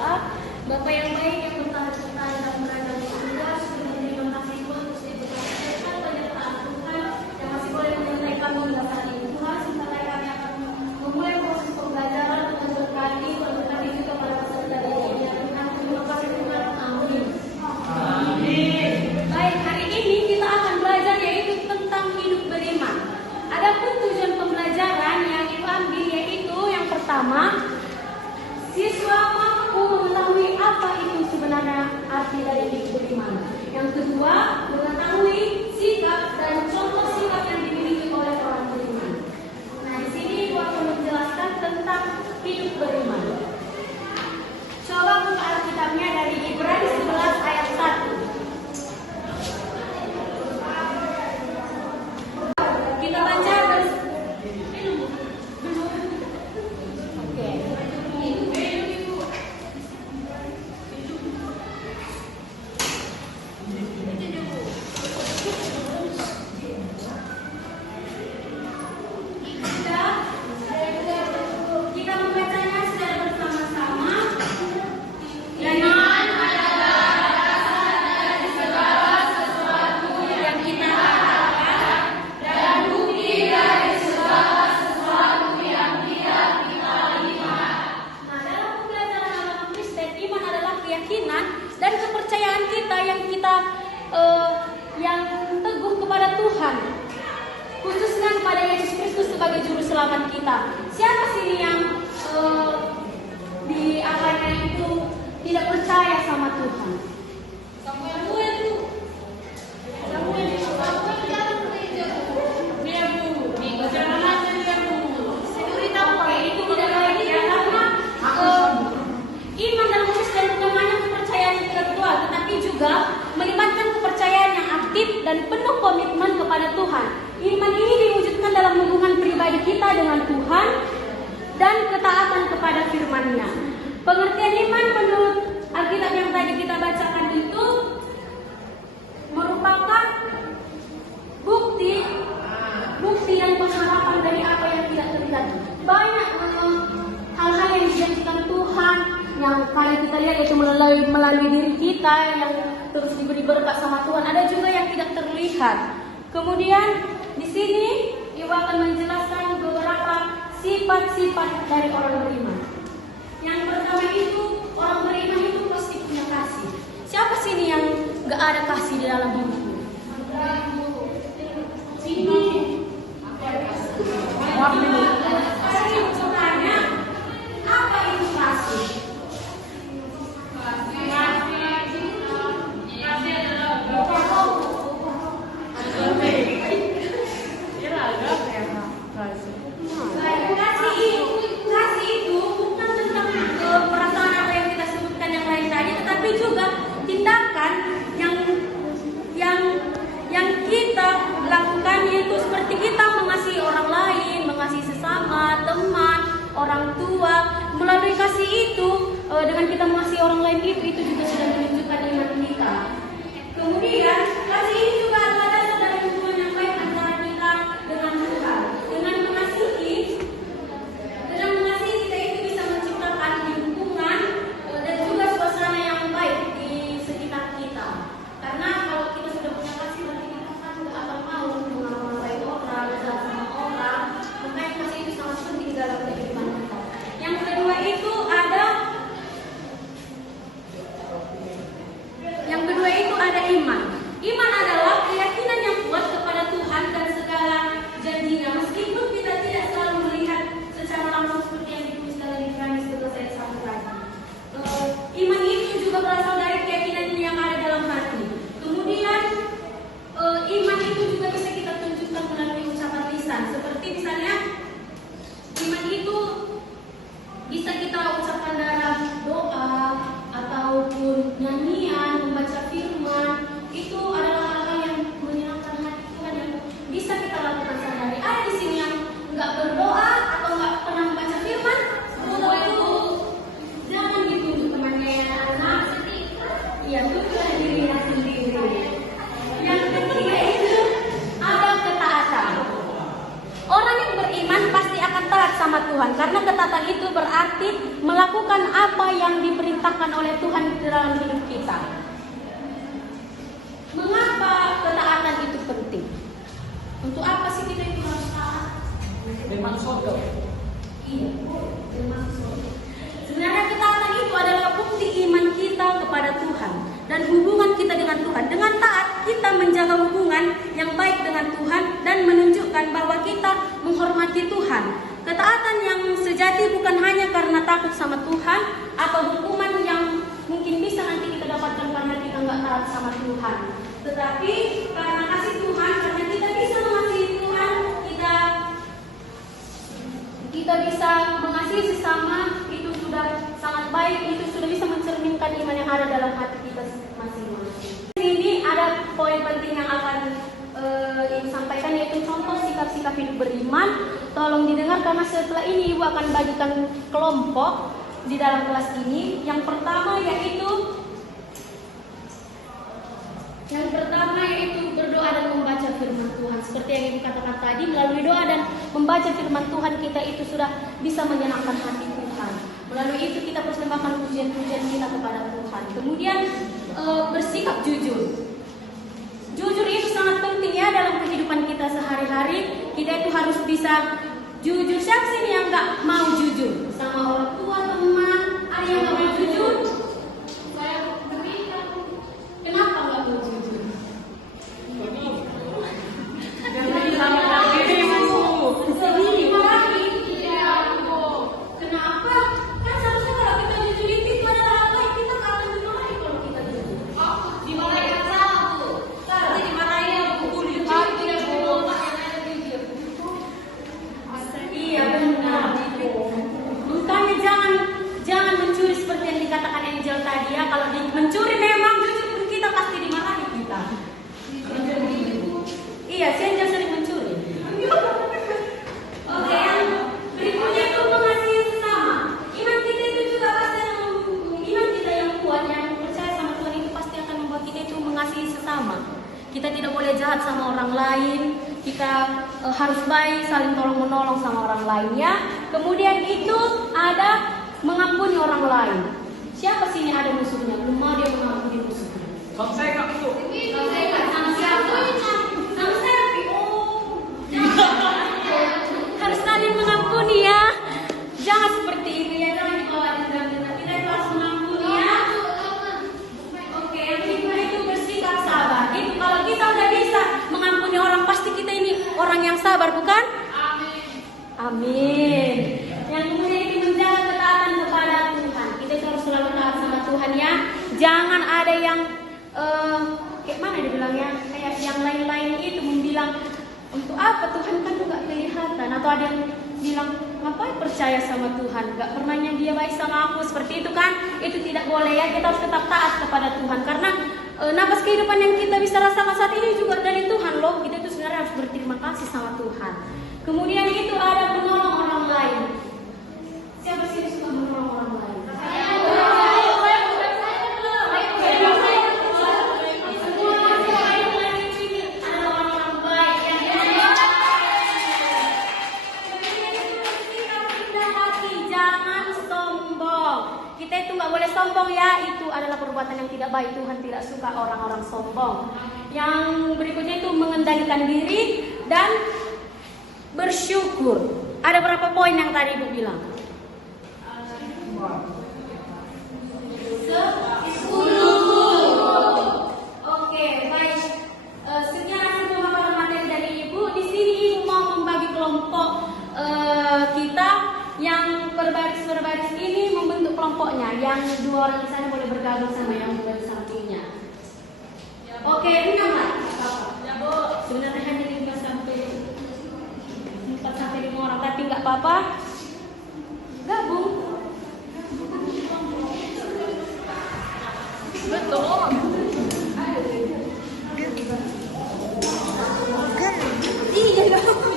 berdoa. Bapa yang baik yang bertahan dalam kerajaan surga, terima kasih Tuhan untuk diberkati penyertaan Tuhan yang masih boleh menyertai kami hingga saat ini. Tuhan, sebentar kami akan memulai proses pembelajaran untuk kami juga pada peserta dari Tuhan. Terima kasih Tuhan. Amin. Amin. Baik, hari ini kita akan belajar yaitu tentang hidup beriman. Adapun tujuan pembelajaran yang kita ambil yaitu yang pertama, siswa mampu mengetahui apa itu sebenarnya arti dari hidup beriman. Yang kedua, mengetahui sikap dan contoh sikap yang dimiliki oleh orang beriman. Nah, di sini aku akan menjelaskan tentang hidup beriman. Coba buka Alkitabnya dari Ibrani 11 ayat 1. Kita baca terus. Kita membacanya secara bersama-sama. Iman adalah dasar dari segala sesuatu yang kita harapkan dan bukti dari segala sesuatu yang tidak kita lihat. Nah, dalam pembelajaran agama Kristen, iman adalah keyakinan dan kepercayaan kita yang teguh kepada Tuhan, khususnya kepada Yesus Kristus sebagai juru selamat kita. Siapa sih yang di akalnya itu tidak percaya sama Tuhan? Samuel itu. Dia Bu. Di bagaimana dia Bu? Sendiri tahu itu tidak lagi ya, karena iman dalam Kristen bukan hanya kepercayaan intelektual, tetapi juga melibatkan kepercayaan yang aktif dan penuh komitmen kepada Tuhan. Iman ini diwujudkan dalam hubungan pribadi kita dengan Tuhan dan ketaatan kepada firman-Nya. Pengertian iman menurut Alkitab yang tadi kita bacakan itu merupakan bukti dan pengharapan dari apa yang tidak terlihat. Banyak hal-hal yang dijanjikan Tuhan yang kali kita lihat itu melalui diri kita yang terus diberi berkat sama Tuhan. Ada juga yang tidak terlihat. Kemudian di sini Ibu akan menjelaskan beberapa sifat-sifat dari orang beriman. Yang pertama itu, orang beriman itu pasti punya kasih. Siapa sini yang gak ada kasih di dalam hidupnya? Sini. Sebenarnya apa itu kasih? Kasih itu bukan tentang perasaan apa yang kita sebutkan yang lain tadi, tetapi juga tindakan yang kita lakukan, yaitu seperti kita mengasihi orang lain, mengasihi sesama, teman, orang tua. Melalui kasih itu, dengan kita mengasihi orang lain itu juga sudah menunjukkan iman kita. Kemudian kasih ini juga adalah dasar dari hubungan yang baik antara kita dengan Tuhan. Dengan mengasihi kita itu bisa menciptakan lingkungan dan juga suasana yang baik di sekitar kita. Karena kalau kita sudah punya kasih, berarti kita kan tidak akan mau mengamalkan orang, berjalan sama orang. Makanya kasih itu sangat penting dalam kehidupan kita. Yang kedua itu ada iman. Iman adalah keyakinan yang kuat kepada Tuhan dan segala janjinya, meskipun kita tidak selalu melihat secara langsung seperti yang ditulis dalam Ibrani 11 ayat 1 tadi. Iman itu juga berasal dari keyakinan yang ada dalam hati. Kemudian iman itu juga bisa kita tunjukkan melalui ucapan lisan. Seperti misalnya iman itu bisa kita ucapkan dalam doa ataupun nyanyian, membaca firman. Itu adalah hal-hal yang menyenangkan hati Tuhan yang bisa kita lakukan sehari-hari. Ada di sini yang nggak berdoa atau nggak pernah membaca firman, jangan ditunjuk temannya. Nah, diperintahkan oleh Tuhan di dalam hidup kita. Mengapa ketaatan itu penting? Untuk apa sih kita itu harus taat? Memang sodo. Iya, memang sodo. Sebenarnya ketaatan itu adalah bukti iman kita kepada Tuhan dan hubungan kita dengan Tuhan. Dengan taat kita menjaga hubungan yang baik dengan Tuhan dan menunjukkan bahwa kita menghormati Tuhan. Ketaatan yang sejati bukan hanya karena takut sama Tuhan atau hukuman yang mungkin bisa nanti kita dapatkan karena kita nggak taat sama Tuhan, tetapi karena kasih Tuhan, karena kita bisa mengasihi Tuhan, kita bisa mengasihi sesama, itu sudah sangat baik, itu sudah bisa mencerminkan iman yang ada dalam hati kita masing-masing. Ini ada poin penting yang akan disampaikan, yaitu contoh sikap-sikap hidup beriman. Tolong didengar karena setelah ini Ibu akan bagikan kelompok di dalam kelas ini. Yang pertama yaitu berdoa dan membaca firman Tuhan. Seperti yang Ibu katakan tadi, melalui doa dan membaca firman Tuhan kita itu sudah bisa menyenangkan hati Tuhan. Melalui itu kita persembahkan pujian-pujian kita kepada Tuhan. Kemudian bersikap jujur. Jujur itu sangat penting ya dalam kehidupan kita sehari-hari. Kita itu harus bisa jujur. Siapa sih yang nggak mau jujur sama orang tua, teman? Ada yang nggak mau jujur? Saya berikan. Kenapa nggak mau jujur? Kenapa? Kan seharusnya kalau kita jujur itu adalah hal baik. Kita nggak akan dimarahi kalau kita jujur. Dimarahi yang salah tuh. Nanti dimarahi yang bully. Iya benar. Makanya jangan mencuri seperti yang dikatakan Angel tadi ya. Kalau mencuri memang jujur pun kita pasti dimarahi kita. Iya, si Angel sering mencuri. Oke, yang berikutnya itu mengasihi sesama. Iman kita itu juga pasti iman kita yang kuat, yang percaya sama Tuhan itu pasti akan membuat kita itu mengasihi sesama. Kita tidak boleh jahat sama orang lain. Kita harus baik, saling tolong-menolong sama orang lain ya. Kemudian itu ada mengampuni orang lain. Siapa sih ini ada musuhnya? Belum mau dia mengampuni musuhnya. Bang saya kak itu. Sama siapa? Sama Serpi. Oh, harus saling mengampuni ya. Jangan seperti ini ya. Jangan dibawa dendam-dendam. Kita itu harus mengampuni ya. Oke, yang kedua itu bersikap sabar. Itu kalau kita udah bisa mengampuni orang, pasti kita ini orang yang sabar, bukan? Amin. Yang kemudian itu menjaga ketaatan kepada Tuhan. Kita itu harus selalu taat sama Tuhan ya. Jangan ada yang kayak mana dibilangnya, kayak yang lain-lain itu membilang untuk apa Tuhan kan juga kelihatan, atau ada yang bilang ngapain percaya sama Tuhan, gak pernahnya dia baik sama aku, seperti itu kan. Itu tidak boleh ya. Kita harus tetap taat kepada Tuhan karena nafas kehidupan yang kita bisa rasakan saat ini juga dari Tuhan loh. Kita itu sebenarnya harus berterima kasih sama Tuhan. Kemudian itu ada menolong orang lain. Siapa sih yang suka menolong orang lain? Kita itu nggak boleh sombong ya, itu adalah perbuatan yang tidak baik. Tuhan tidak suka orang-orang sombong. Yang berikutnya itu mengendalikan diri dan bersyukur. Ada berapa poin yang tadi Ibu bilang? 10. Oke, baik. Sekian pemaparan materi dari Ibu. Di sini Ibu mau membagi kelompok kita yang berbaris ini membentuk kelompoknya. Yang 2 orang di sana boleh bergabung sama yang di sampingnya. Oke, ini lah. Ya Bu, sebenarnya hanya 4 sampai 5 orang, tapi nggak apa-apa. Gabung. Betul. Iya, gabung.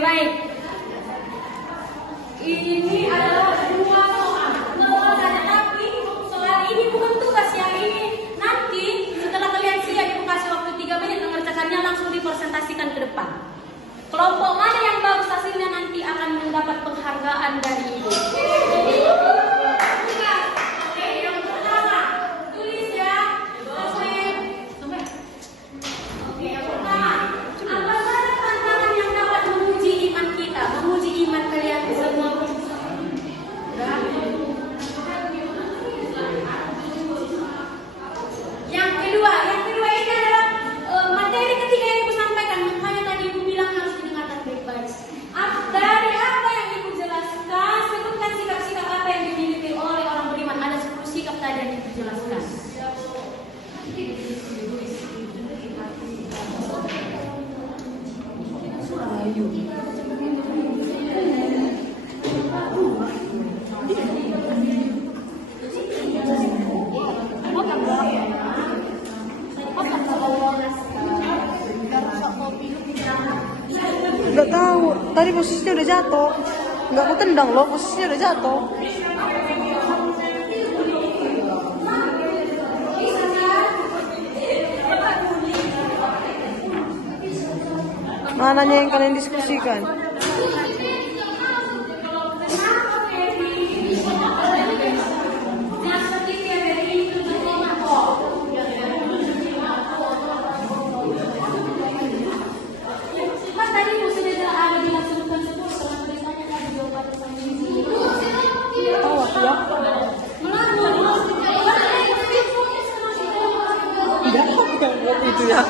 baik. Ini adalah dua soal saja, tapi soal ini bukan tugas yang ini. Nanti setelah kalian siap, ibu kasih waktu 3 menit mengerjakannya, langsung dipresentasikan ke depan. Kelompok mana yang bagus hasilnya nanti akan mendapat penghargaan dari ibu. Oke, yang pertama tulis ya. Oke, yang pertama, apa saja tantangan yang dapat menguji iman kita, menguji iman kalian semua. Yang kedua ini adalah materi ketiga yang ibu sampaikan. Makanya tadi ibu bilang harus didengarkan baik-baik. Dari apa yang ibu jelaskan, sebutkan sikap-sikap apa yang dimiliki oleh orang beriman. Ada 10 sikap tadi yang ibu jelaskan. Nggak tahu, tadi posisinya udah jatuh. Nggak aku tendang loh, posisinya udah jatuh. Mananya yang kalian diskusikan? Itu ya.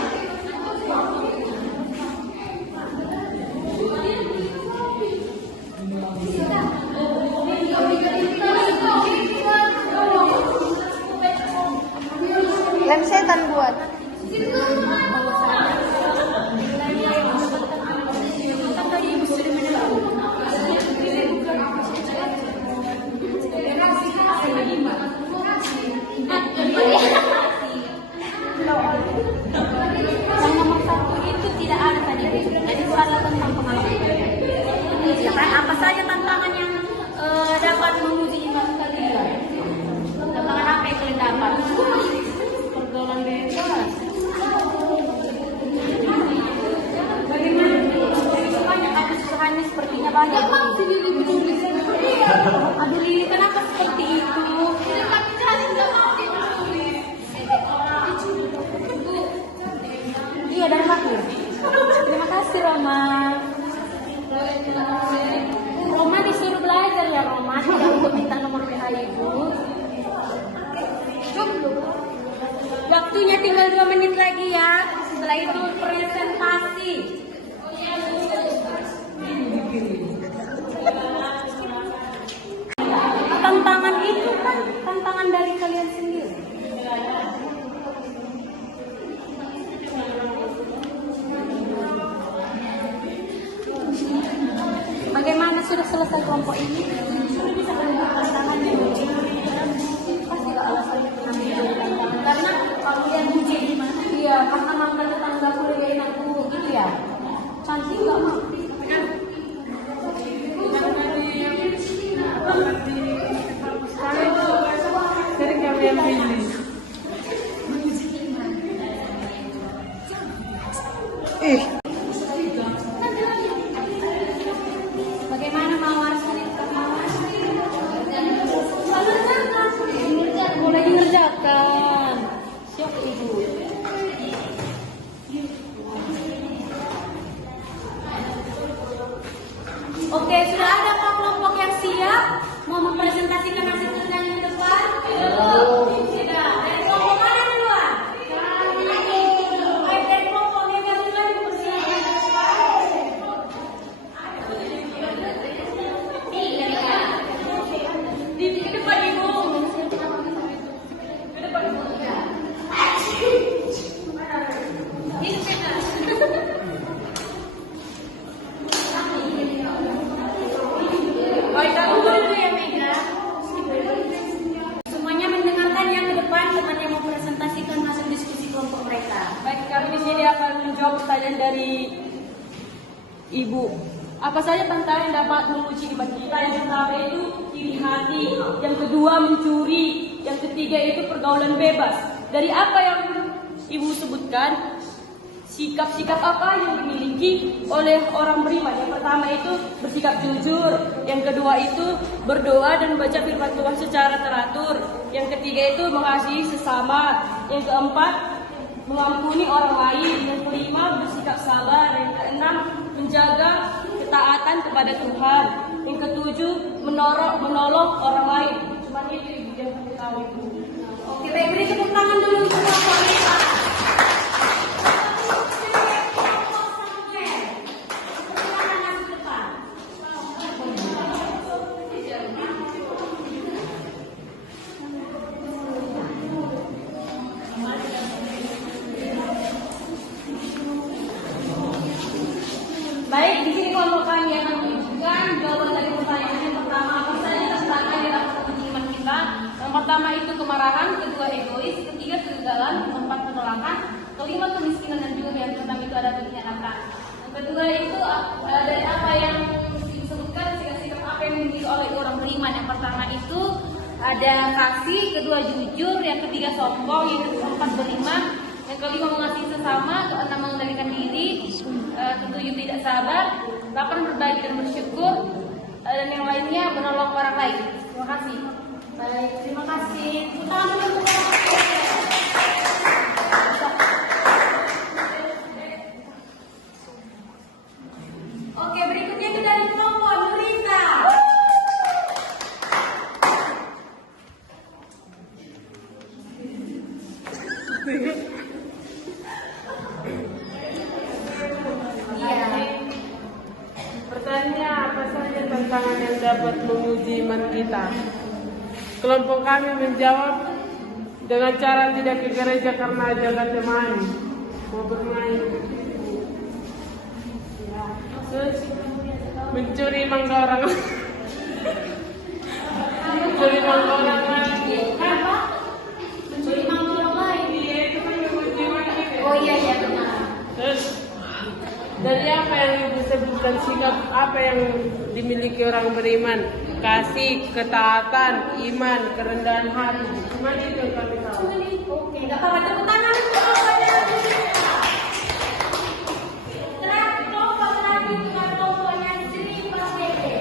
Lem setan buat. Yang nomor 1 itu tidak ada tadi. Jadi itu adalah tentang pengalaman. Ya kan? Apa saja tantangan yang dapat menguji iman kalian? Tantangan apa yang kalian dapat? Pergaulan bebas. Bagaimana? Banyak ada susahnya, sepertinya banyak. Aduh Lili, kenapa seperti itu? Iya, dari aku. Terima kasih Roma. Roma disuruh belajar ya Roma, tidak untuk minta nomor PH ibu. Waktunya tinggal 2 menit lagi ya. Setelah itu presentasi. Tantangan itu kan tantangan dari kalian sendiri. Bagaimana sudah selesai kelompok ini? Sudah bisa menemukan tantangannya. Pasti gak alasannya tantangan. Karena kalau dia uji gimana? Iya, karena mangga tetangga kuliahin aku gitu ya. Cantik gak mau? Dari kami yang pilih. Bagaimana Mawar? Boleh dikerjakan. Siap ibu. Oke, sudah ada kelompok yang siap mau mempresentasikan hasil kerjanya di depan? Tidak. Dari kelompok mana duluan? Dari kelompok yang duluan dipersilakan. Di depan ibu. Ke depan ibu. Baik, kamu dulu ya Mega. Semuanya mendengarkan yang ke depan, temannya mau presentasikan hasil diskusi kelompok mereka. Baik, kami di sini akan menjawab pertanyaan dari Ibu Apa saja tantangan yang dapat menguji iman kita? Yang pertama itu iri hati, yang kedua mencuri, yang ketiga itu pergaulan bebas. Dari apa yang Ibu sebutkan, sikap-sikap apa yang dimiliki oleh orang beriman? Yang pertama itu bersikap jujur, yang kedua itu berdoa dan membaca firman Tuhan secara teratur, yang ketiga itu mengasihi sesama, yang keempat mengampuni orang lain, yang kelima bersikap sabar, yang keenam menjaga ketaatan kepada Tuhan, yang ketujuh menolong orang lain. Cuma itu Ibu yang saya tahu. Oke, baik, beri tepuk tangan dulu untuk kelompok kita. Baik, di sini kelompok kami akan menunjukkan jawaban dari pertanyaan yang pertama. Apa saja tantangan yang dapat menguji iman kita? Yang pertama itu kemarahan, kedua egois, ketiga kegagalan, keempat penolakan, kelima kemiskinan dan juga yang keenam itu ada pengkhianatan. Yang kedua itu dari apa yang disebutkan sikap-sikap apa yang dimiliki oleh orang beriman. Yang pertama itu ada kasih, kedua jujur, yang ketiga sombong, yang keempat beriman, yang kelima mengasihi sesama, keenam mengendalikan diri, ketujuh tidak sabar, 8 berbagi dan bersyukur, dan yang lainnya menolong orang lain. Terima kasih. Baik, terima kasih. Tangan untuk kelompok. Oke, berikutnya itu dari kelompok Nurita. Pertanyaan apa saja tantangan yang dapat menguji iman kita? Kelompok kami menjawab dengan cara tidak ke gereja karena jaga teman, mau bermain. Terus mencuri mangga orang lain. Mencuri mangga orang lain. Apa? Mencuri mangga orang lain. Iya, itu kan yang menguji iman kita. Oh iya, iya benar. Terus dari apa yang Ibu sebutkan, sikap apa yang dimiliki orang beriman? Kasih, ketaatan, iman, kerendahan hati. Cuma itu yang kami tahu. Oke, nggak apa-apa, tepuk tangan untuk kelompoknya. Terakhir, kelompok terakhir dengan kelompoknya Sri Prasetya.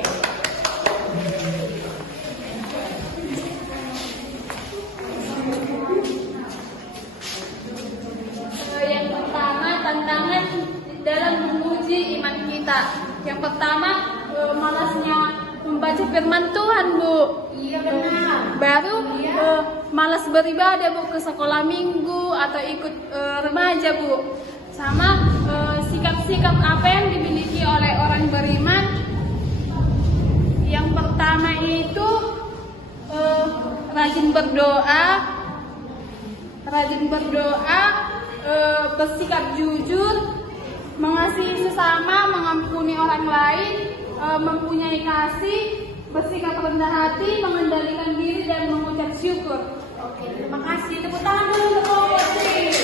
Yang pertama tantangan dalam menguji iman kita. Yang pertama malasnya membaca firman Tuhan, Bu. Iya benar. Baru malas beribadah, Bu, ke sekolah minggu atau ikut remaja, Bu. Sama sikap-sikap apa yang dimiliki oleh orang beriman. Yang pertama itu rajin berdoa, bersikap jujur, mengasihi sesama, mengampuni orang lain, mempunyai kasih, bersikap rendah hati, mengendalikan diri dan mengucap syukur. Oke, terima kasih. Tepuk tangan dulu untuk kelompok Sri.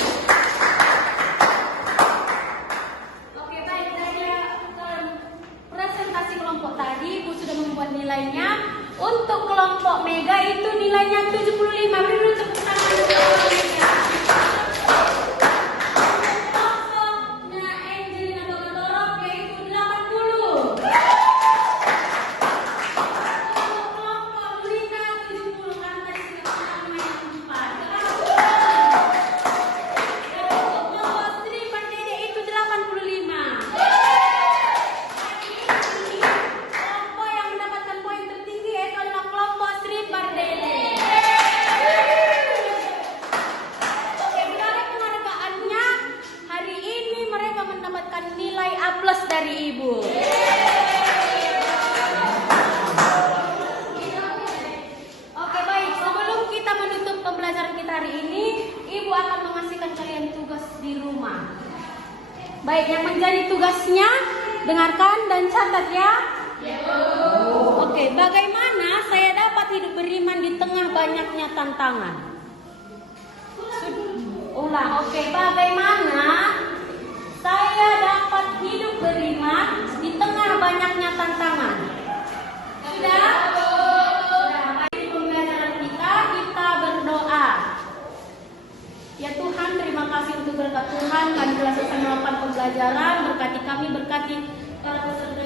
Oke, baik, dari presentasi kelompok tadi, Ibu sudah membuat nilainya. Untuk kelompok Mega itu nilainya 75. Beri dulu tepuk tangan untuk kelompok Mega. Kelompoknya Angelina atau Dorok yaitu 80. Kelompok Nurita 70 karena tadi sudah sama yang 4. Kelompok Sri Prasetya itu 85. Kelompok yang mendapatkan poin tertinggi yaitu adalah kelompok Sri Prasetya. Oke, bagaimana penghargaannya? Hari ini mereka mendapatkan nilai A+ dari Ibu. Oke, baik. Sebelum kita menutup pembelajaran kita hari ini, Ibu akan mengasihkan kalian tugas di rumah. Baik, yang menjadi tugasnya, dengarkan dan catat ya. Oke, bagaimana saya dapat hidup beriman di tengah banyaknya tantangan? Ulang. Oke, bagaimana saya dapat hidup beriman di tengah banyaknya tantangan. Sudah? Sudah. Di pembelajaran kita berdoa. Ya Tuhan, terima kasih untuk berkat Tuhan. Kami telah selesai melakukan pembelajaran. Berkati kami, berkati para peserta